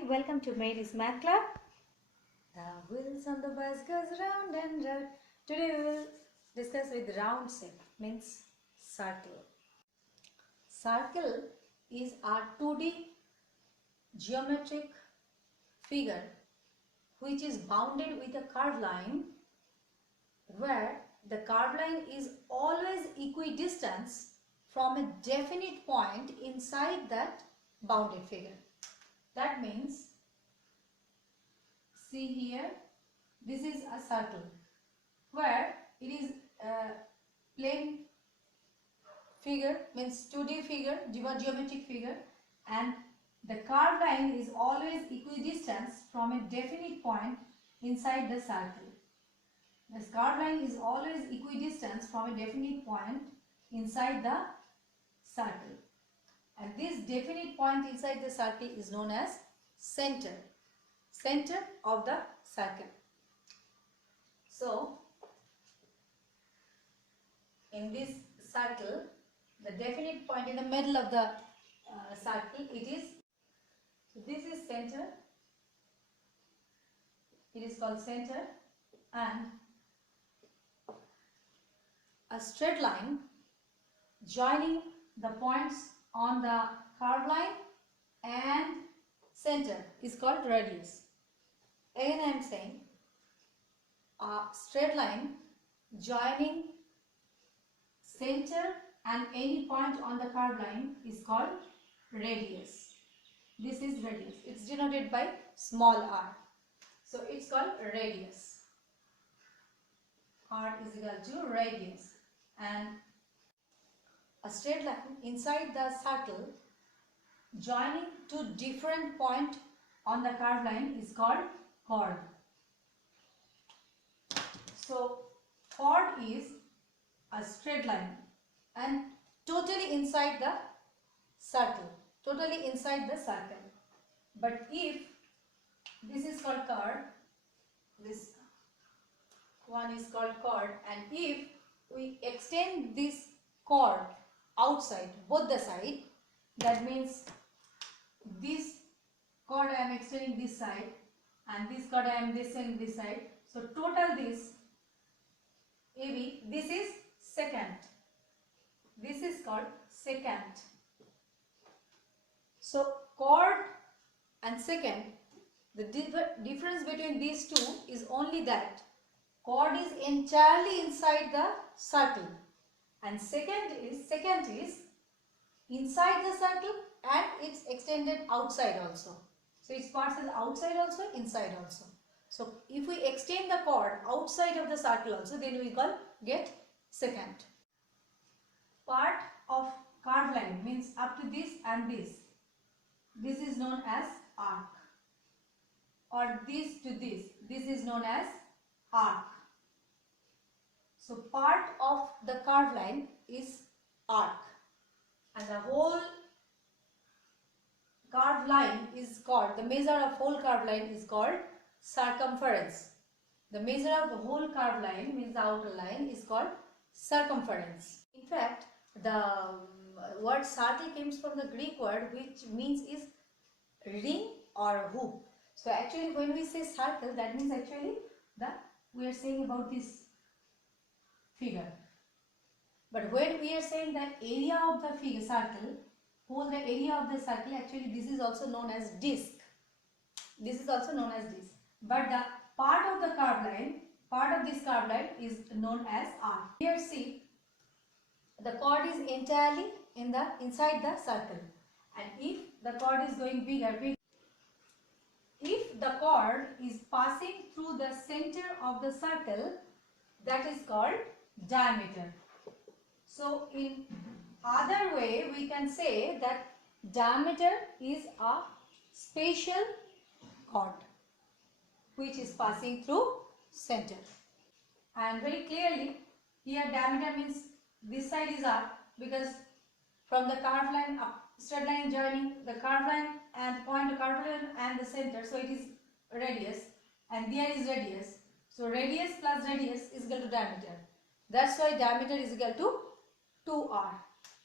Hi, welcome to Mary's Math Club. The wheels on the bus goes round and round. Today we will discuss with round shape, means circle. Circle is a 2D geometric figure which is bounded with a curved line where the curved line is always equidistant from a definite point inside that bounded figure. That means, see here, this is a circle where it is a plane figure, means 2D figure, geometric figure, and the curved line is always equidistant from a definite point inside the circle. This curved line is always equidistant from a definite point inside the circle, and this definite point inside the circle is known as center of the circle. So in this circle, the definite point in the middle of the circle, this is center, it is called center, and a straight line joining the points on the curved line and center is called radius. Again I am saying, a straight line joining center and any point on the curved line is called radius. This is radius. It's denoted by small r. So it's called radius. R is equal to radius. And a straight line inside the circle joining two different points on the curved line is called chord. So chord is a straight line and totally inside the circle, but if this is called chord, this one is called chord, and if we extend this chord outside, both the side, that means this chord I am extending this side and this chord I am extending this side, so total this AB, this is secant. This is called secant. So chord and secant, the difference between these two is only that chord is entirely inside the circle and secant is inside the circle and it's extended outside also. So its parts is outside also, inside also. So if we extend the chord outside of the circle also, then we get secant. Part of curved line means up to this and this. This is known as arc. Or this to this. This is known as arc. So part of the curved line is arc. And the whole curved line is called, the measure of whole curved line is called circumference. The measure of the whole curved line, means the outer line, is called circumference. In fact, the word circle comes from the Greek word which means is ring or hoop. So actually when we say circle, that means actually we are saying about this figure. But when we are saying that area of the figure circle, whole the area of the circle, actually this is also known as disc. This is also known as disc. But the part of the curved line, part of this curved line is known as arc. Here see, the chord is entirely inside the circle, and if the chord is going bigger, if the chord is passing through the center of the circle, that is called diameter. So in other way we can say that diameter is a spatial chord which is passing through center. And very clearly here diameter means this side is up, because from the curved line up, straight line joining the curved line and point the curved line and the center, so it is radius, and there is radius. So radius plus radius is equal to diameter. That's why diameter is equal to 2r.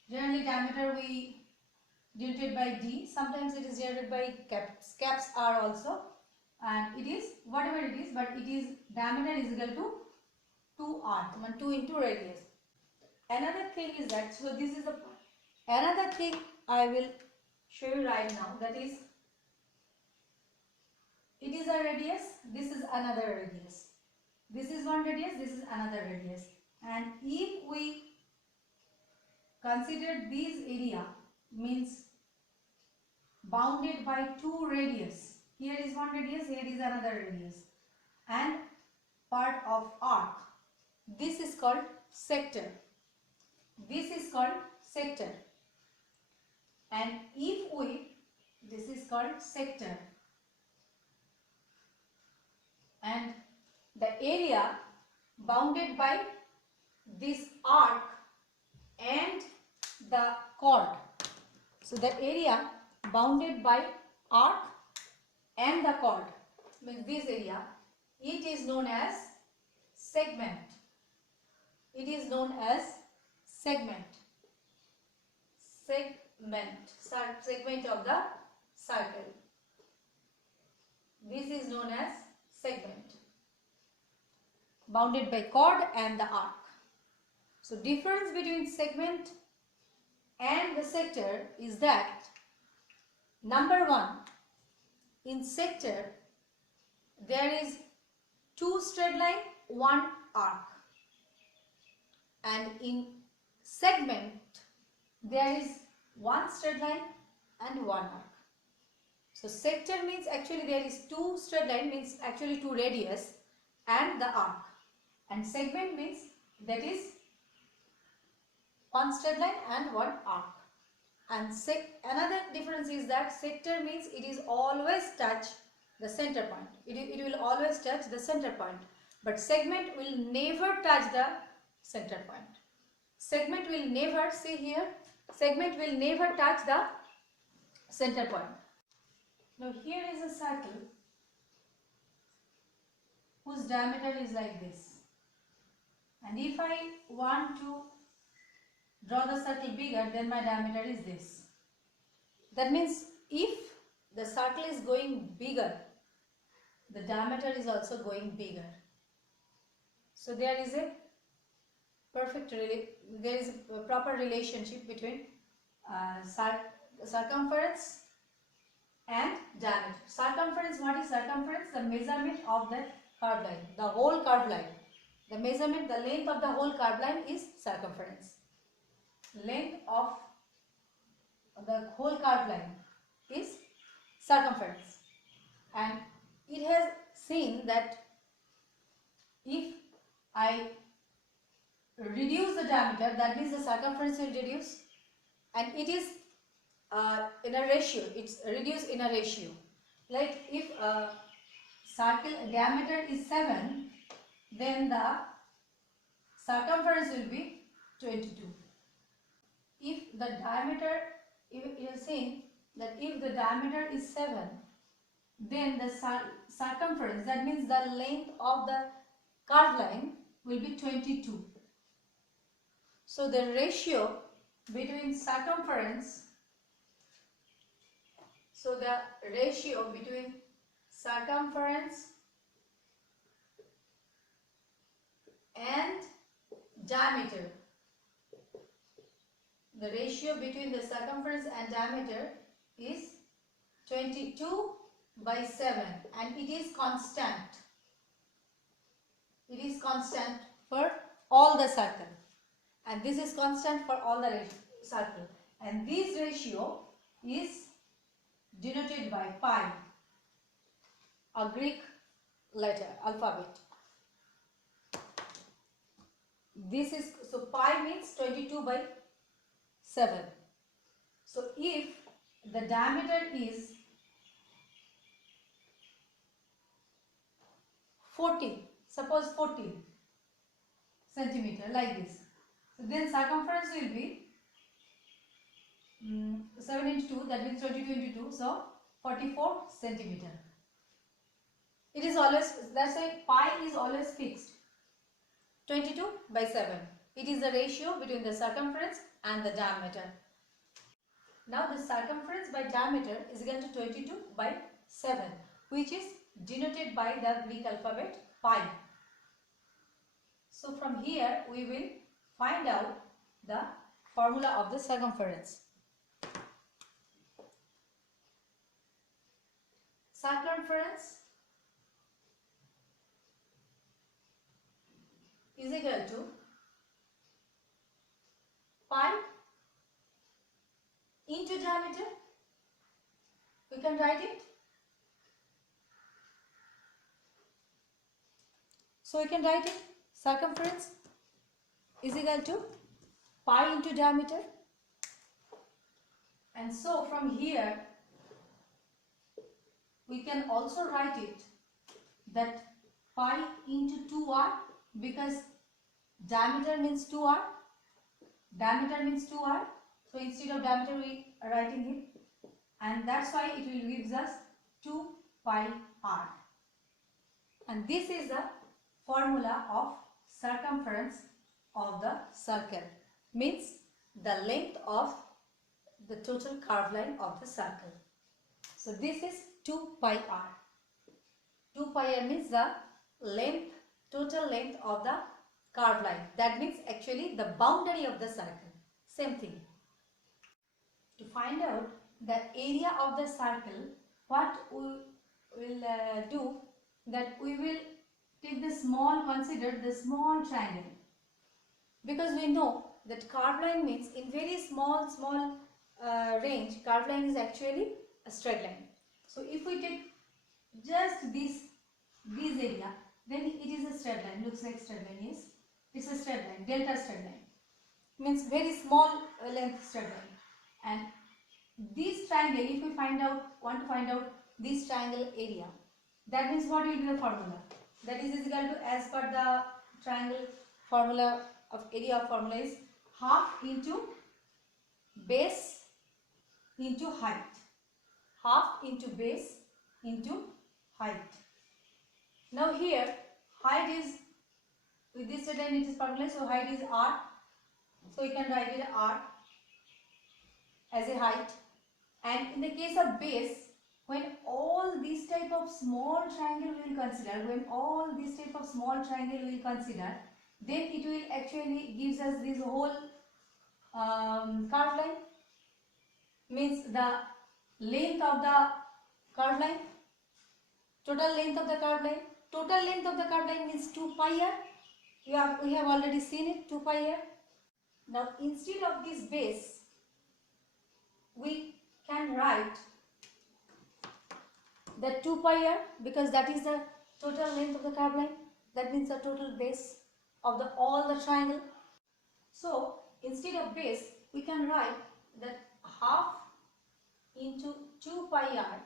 Generally diameter we denoted by D. Sometimes it is denoted by caps R also, and it is whatever it is, but it is diameter is equal to 2R, 2 into radius. Another thing is that, so this is the another thing I will show you right now, that is, it is a radius, this is another radius, this is one radius, this is another radius, and if we consider this area means bounded by two radius, here is one radius, here is another radius, and part of arc, this is called sector. This is called sector, and if we, this is called sector, and the area bounded by this arc and the chord. So the area bounded by arc and the chord means this area, it is known as segment. It is known as segment. Segment of the circle. This is known as segment. Bounded by chord and the arc. So difference between segment and the sector is that, number one, in sector there is two straight line, one arc, and in segment there is one straight line and one arc. So sector means actually there is two straight line, means actually two radius and the arc, and segment means that is one straight line and one arc. And another difference is that sector means it is always touch the center point. It will always touch the center point, but segment will never touch the center point. Segment will never, see here, segment will never touch the center point. Now here is a circle whose diameter is like this, and if I want to draw the circle bigger, then my diameter is this. That means if the circle is going bigger, the diameter is also going bigger. So there is a proper relationship between circumference and diameter. Circumference, what is circumference? The measurement of the curved line, the whole curved line. The measurement, the length of the whole curved line is circumference. Length of the whole curved line is circumference, and it has seen that if I reduce the diameter, that means the circumference will reduce, and it is in a ratio, it's reduced in a ratio. Like if circle diameter is 7, then the circumference will be 22. If the diameter, you are saying that if the diameter is 7, then the circumference, that means the length of the curved line, will be 22. So the ratio between circumference, so the ratio between circumference and diameter, the ratio between the circumference and diameter is 22/7, and it is constant. It is constant for all the circle, and this is constant for all the circle, and this ratio is denoted by pi, a Greek letter, alphabet. This is, so pi means 22/7. So if the diameter is 14, suppose 14 centimeter, like this, so then circumference will be 7 into 2, that means 22 into 2, so 44 centimeter. It is always, that's why pi is always fixed, 22/7. It is the ratio between the circumference and the diameter. Now the circumference by diameter is equal to 22 by 7, which is denoted by the Greek alphabet pi. So from here we will find out the formula of the circumference. Circumference is equal to pi into diameter. We can write it. So we can write it, circumference is equal to pi into diameter. And so from here we can also write it that pi into 2r, because diameter means 2r. Diameter means 2r. So instead of diameter we are writing it, and that's why it will gives us 2 pi r. And this is the formula of circumference of the circle, means the length of the total curved line of the circle. So this is 2 pi r. 2 pi r means the length, total length of the curved line. That means actually the boundary of the circle. Same thing. To find out the area of the circle, what we will do, that we will take the small, consider the small triangle, because we know that curved line means in very small range, curved line is actually a straight line. So if we take just this area, then it is a straight line. Looks like straight line. Yes, it's a straight line, delta straight line, means very small length straight line. And this triangle, if we want to find out this triangle area, that means what will be the formula? That is equal to, as per the triangle formula of area of formula, is half into base into height. Half into base into height. Now here height is, with this line it is formula, so height is r. So we can write it r as a height. And in the case of base, when all this type of small triangle we will consider, then it will actually gives us this whole curved line, means the length of the curved line, total length of the curved line. Total length of the curved line means 2 pi r. We have already seen it, 2 pi r. Now instead of this base, we can write that 2 pi r, because that is the total length of the curved line. That means the total base of all the triangle. So instead of base, we can write that half into 2 pi r.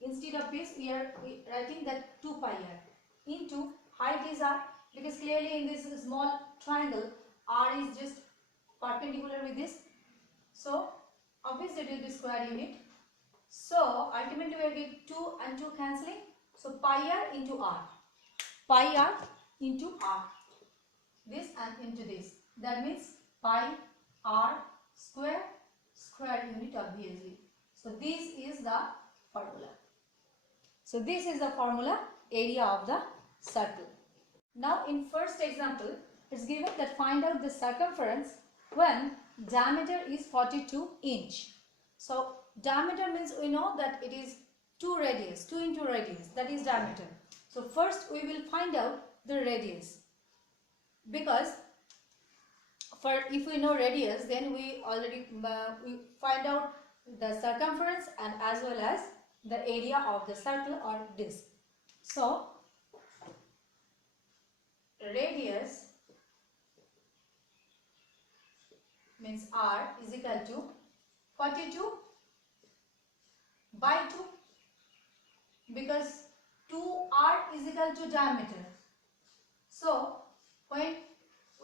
Instead of base, we are writing that 2 pi r into height is r, because clearly in this small triangle r is just perpendicular with this. So obviously it will be square unit. So ultimately we are getting 2 and 2 cancelling. So pi r into r. Pi r into r. This and into this. That means pi r square unit obviously. So this is the formula. So this is the formula, area of the circle. Now in first example, it's given that find out the circumference when diameter is 42 inch. So diameter means we know that it is 2 into radius, that is diameter. So first we will find out the radius, because if we know radius, then we already we find out the circumference and as well as the area of the circle or disc. So radius means r is equal to 42 by 2, because 2r is equal to diameter. So when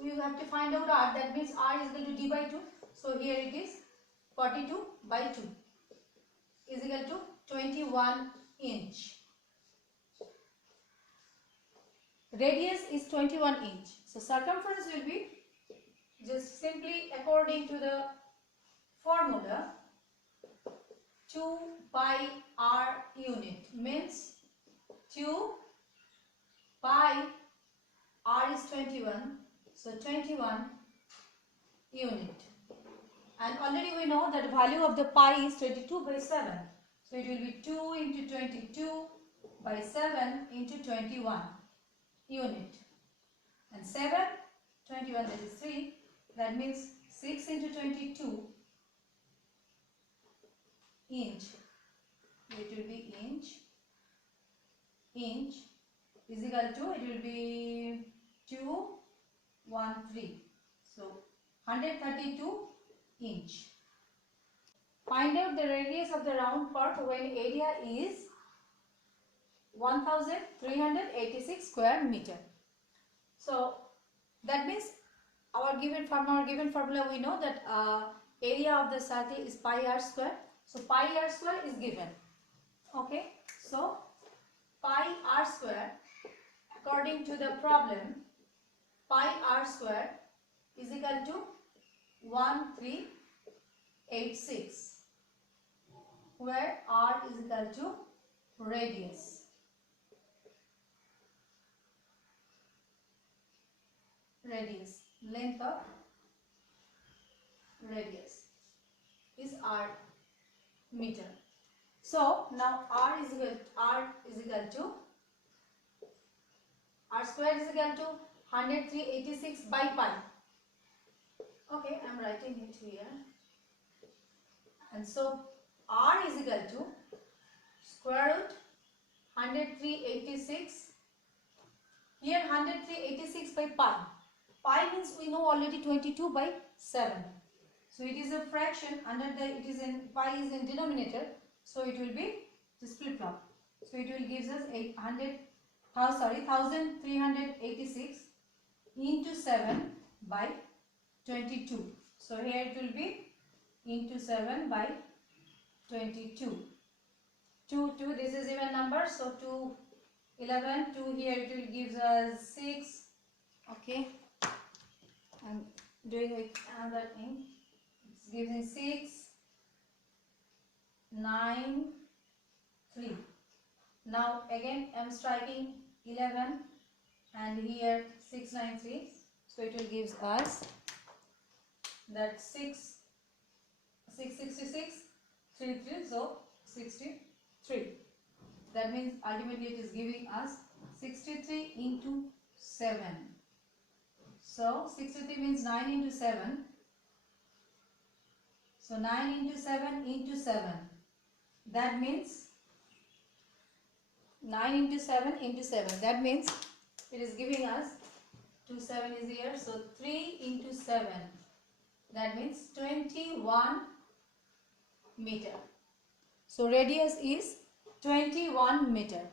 we have to find out r, that means r is equal to d by 2. So here it is 42 by 2 is equal to 21 inch. Radius is 21 inch. So circumference will be just simply according to the formula 2 by r unit means 2 by r is 21, so 21 unit. And already we know that the value of the pi is 22 by 7. So it will be 2 into 22 by 7 into 21 unit. And 7, 21, that is 3. That means 6 into 22 inch. It will be inch. Inch is equal to, it will be 213. So 132 inch. Find out the radius of the round part when area is 1386 square meter. So that means from our given formula we know that area of the circle is pi r square. So pi r square is given. Okay. So pi r square, according to the problem, pi r square is equal to 1386, where r is equal to radius. Length of radius is r meter. So now r square is equal to 103.86 by pi. Okay, I am writing it here. And so r is equal to square root 103.86. Here 103.86 by pi. Pi means we know already 22 by 7. So it is a fraction under the, pi is in denominator. So it will be just flip flop. So it will gives us 1386 into 7 by 22. So here it will be into 7 by 22. 2, this is even number. So 2, 11, 2 here it will gives us 6. Okay. I'm doing with another thing. It's giving 6, 9, 3. Now again I'm striking 11 and here 6, 9, 3. So it will gives us that 666, 3, 3, so 63. That means ultimately it is giving us 63 into 7. So 63 means 9 into 7. So 9 into 7 into 7. That means 9 into 7 into 7. That means it is giving us 2, 7 is here. So 3 into 7. That means 21 meter. So radius is 21 meter.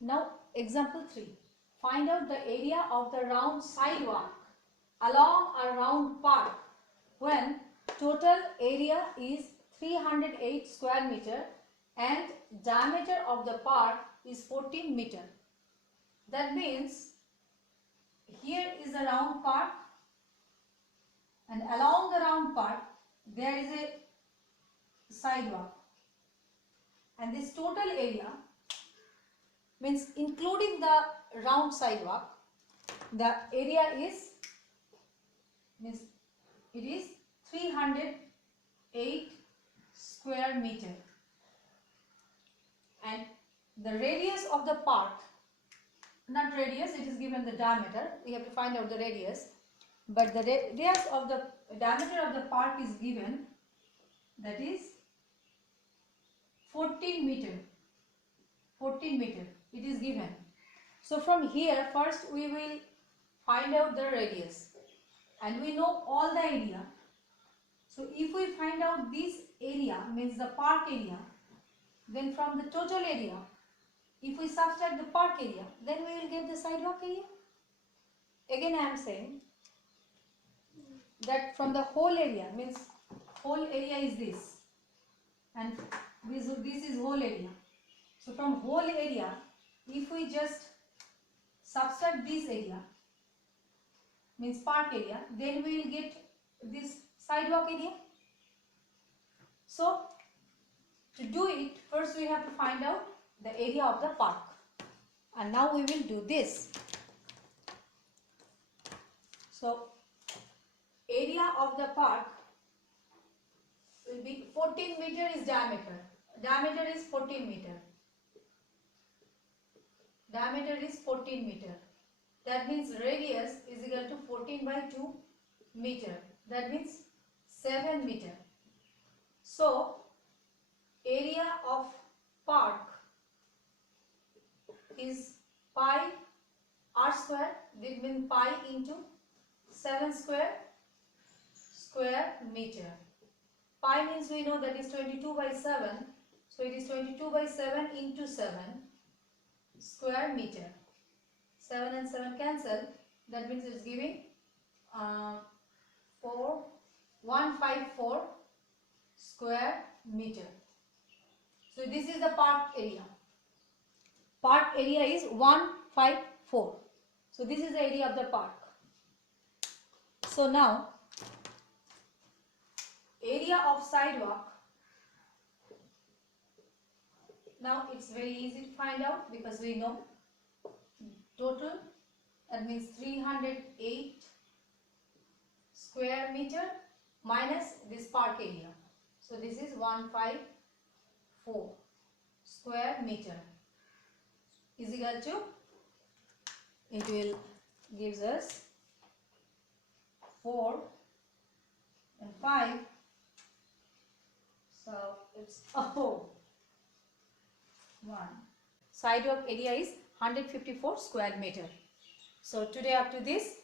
Now example 3. Find out the area of the round sidewalk along a round park when total area is 308 square meter and diameter of the park is 14 meter. That means here is a round park and along the round park there is a sidewalk, and this total area means including the round sidewalk, the area is 308 square meter, and the radius of the park, not radius, it is given the diameter, we have to find out the radius, but the radius of the diameter of the park is given, that is 14 meter. 14 meter it is given. So from here first we will find out the radius, and we know all the area. So if we find out this area, means the park area, then from the total area, if we subtract the park area, then we will get the sidewalk area. Again I am saying that from the whole area, means whole area is this, and this is whole area. So from whole area, if we just subtract this area, means park area, then we will get this sidewalk area. So to do it, first we have to find out the area of the park, and now we will do this. So area of the park will be 14 meter is diameter. Diameter is 14 meter. Diameter is 14 meter. That means radius is equal to 14 by 2 meter. That means 7 meter. So area of park is pi r square. That means pi into 7 square meter. Pi means we know that is 22 by 7. So it is 22 by 7 into 7 square meter. 7 and 7 cancel. That means it's giving 154 square meter. So this is the park area. Park area is 154. So this is the area of the park. So now area of sidewalk. Now it's very easy to find out because we know total, that means 308 square meter minus this park area. So this is 154 square meter is equal to, it will gives us 4 and 5. So it's 1. Sidewalk area is 154 square meter. So today up to this,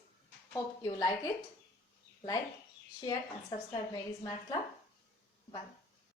hope you like it. Like, share and subscribe Mary's Math Club. Bye.